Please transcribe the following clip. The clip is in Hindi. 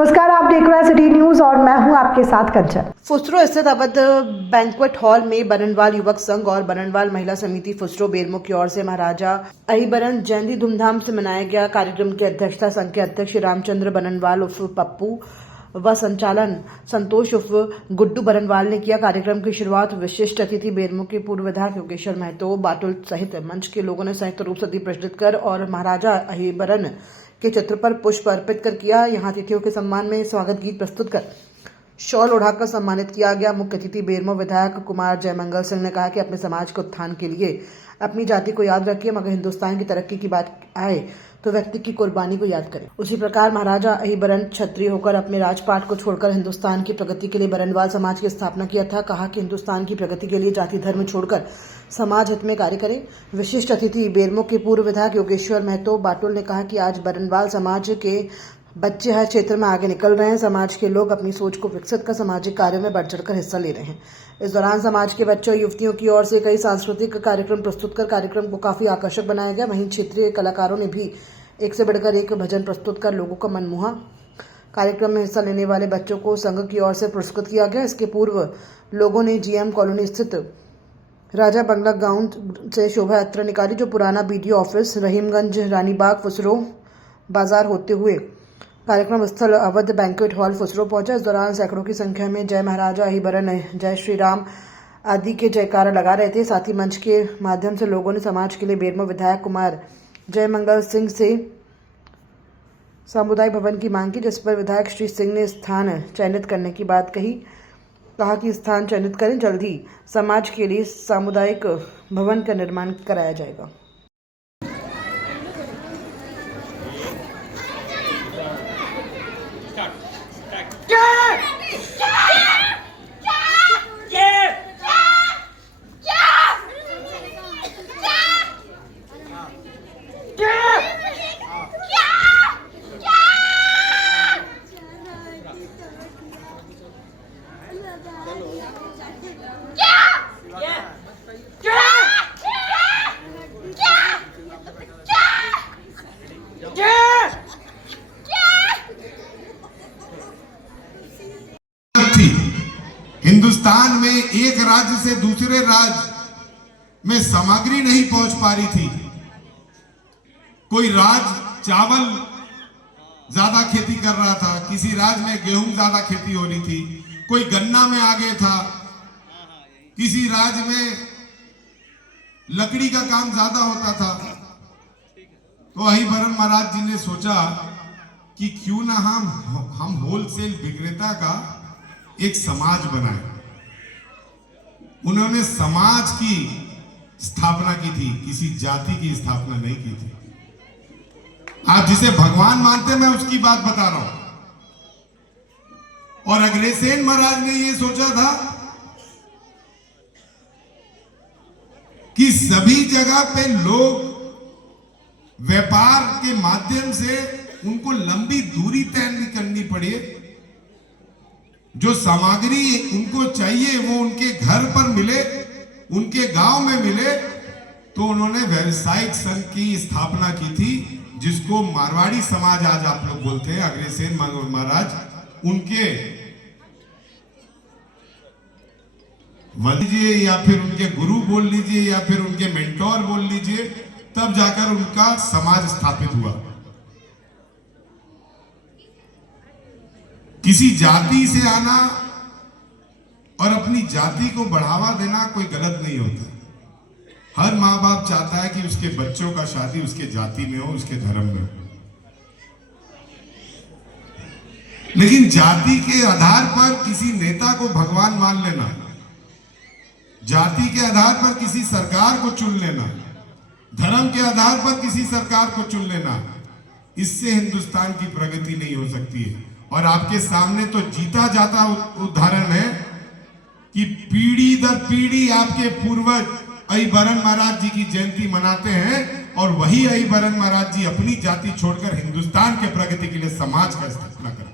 नमस्कार, आप देख रहे हैं सिटी न्यूज और मैं हूं आपके साथ कंचन। फुसरो स्थित अवध बैंक्वेट हॉल में बरनवाल युवक संघ और बरनवाल महिला समिति फुसरो बेरमो की ओर से महाराजा अहिबरन जयंती धूमधाम से मनाया गया। कार्यक्रम की अध्यक्षता संघ के अध्यक्ष रामचंद्र बरनवाल उर्फ पप्पू व संचालन संतोष उर्फ गुड्डू बरनवाल ने किया। कार्यक्रम की शुरुआत विशिष्ट अतिथि बेरमो के पूर्व विधायक योगेश्वर महतो बाटुल सहित मंच के लोगों ने संयुक्त रूप से दीप प्रज्वलित कर और महाराजा अहिबरन के चित्र पर पुष्प अर्पित कर किया। यहाँ अतिथियों के सम्मान में स्वागत गीत प्रस्तुत कर शॉल ओढ़ाकर सम्मानित किया गया। मुख्य अतिथि बेरमो विधायक कुमार जयमंगल सिंह ने कहा कि अपने समाज के उत्थान के लिए अपनी जाति को याद रखिए, मगर हिंदुस्तान की तरक्की की बात आए तो व्यक्ति की कुर्बानी को याद करें। उसी प्रकार महाराजा अहिबरन क्षत्रिय होकर अपने राजपाट को छोड़कर हिंदुस्तान की प्रगति के लिए बरनवाल समाज की स्थापना किया था। कहा कि हिंदुस्तान की प्रगति के लिए जाति धर्म छोड़कर समाज हित में कार्य करें। विशिष्ट अतिथि बेरमो के पूर्व विधायक योगेश्वर महतो बाटुल ने कहा कि आज बरनवाल समाज के बच्चे हर क्षेत्र में आगे निकल रहे हैं। समाज के लोग अपनी सोच को विकसित कर सामाजिक कार्यों में बढ़ चढ़कर हिस्सा ले रहे हैं। इस दौरान समाज के बच्चों युवतियों की ओर से कई सांस्कृतिक कार्यक्रम प्रस्तुत कर कार्यक्रम को काफी आकर्षक बनाया गया। वहीं क्षेत्रीय कलाकारों ने भी एक से बढ़कर एक भजन प्रस्तुत कर लोगों का मन मोहा। कार्यक्रम में हिस्सा लेने वाले बच्चों को संघ की ओर से पुरस्कृत किया गया। इसके पूर्व लोगों ने जीएम कॉलोनी स्थित राजा बंगला ग्राउंड से शोभा यात्रा निकाली, जो पुराना बीडीओ ऑफिस रहीमगंज रानीबाग फुसरो बाजार होते हुए कार्यक्रम स्थल अवध बैंक्वेट हॉल फुसरो पहुंचा। इस दौरान सैकड़ों की संख्या में जय महाराजा अहिबरन, जय श्री राम आदि के जयकारा लगा रहे थे। साथ ही मंच के माध्यम से लोगों ने समाज के लिए बेरमो विधायक कुमार जयमंगल सिंह से सामुदायिक भवन की मांग की, जिस पर विधायक श्री सिंह ने स्थान चयनित करने की बात कही। कहा कि स्थान चयनित करें, जल्द ही समाज के लिए सामुदायिक भवन का निर्माण कराया जाएगा। हिंदुस्तान में एक राज्य से दूसरे राज्य में सामग्री नहीं पहुंच पा रही थी। कोई राज्य चावल ज्यादा खेती कर रहा था, किसी राज्य में गेहूं ज्यादा खेती हो रही थी, कोई गन्ना में आगे था, किसी राज्य में लकड़ी का काम ज्यादा होता था। तो अहिबरन महाराज जी ने सोचा कि क्यों ना हम होलसेल विक्रेता का एक समाज बनाए। उन्होंने समाज की स्थापना की थी, किसी जाति की स्थापना नहीं की थी। आप जिसे भगवान मानते हैं, मैं उसकी बात बता रहा हूं। और अग्रसेन महाराज ने यह सोचा था कि सभी जगह पे लोग व्यापार के माध्यम से उनको लंबी दूरी तय नहीं करनी पड़े। जो सामग्री उनको चाहिए वो उनके घर पर मिले, उनके गांव में मिले। तो उन्होंने व्यावसायिक संघ की स्थापना की थी, जिसको मारवाड़ी समाज आज आप लोग बोलते हैं। अग्रसेन महाराज उनके बोल लीजिए या फिर उनके गुरु बोल लीजिए या फिर उनके मेंटोर बोल लीजिए, तब जाकर उनका समाज स्थापित हुआ। किसी जाति से आना और अपनी जाति को बढ़ावा देना कोई गलत नहीं होता। हर माँ बाप चाहता है कि उसके बच्चों का शादी उसके जाति में हो, उसके धर्म में हो। लेकिन जाति के आधार पर किसी नेता को भगवान मान लेना, जाति के आधार पर किसी सरकार को चुन लेना, धर्म के आधार पर किसी सरकार को चुन लेना, इससे हिंदुस्तान की प्रगति नहीं हो सकती है। और आपके सामने तो जीता जाता उदाहरण है कि पीढ़ी दर पीढ़ी आपके पूर्वज अहिबरन महाराज जी की जयंती मनाते हैं, और वही अहिबरन महाराज जी अपनी जाति छोड़कर हिंदुस्तान के प्रगति के लिए समाज का स्थापना करते हैं।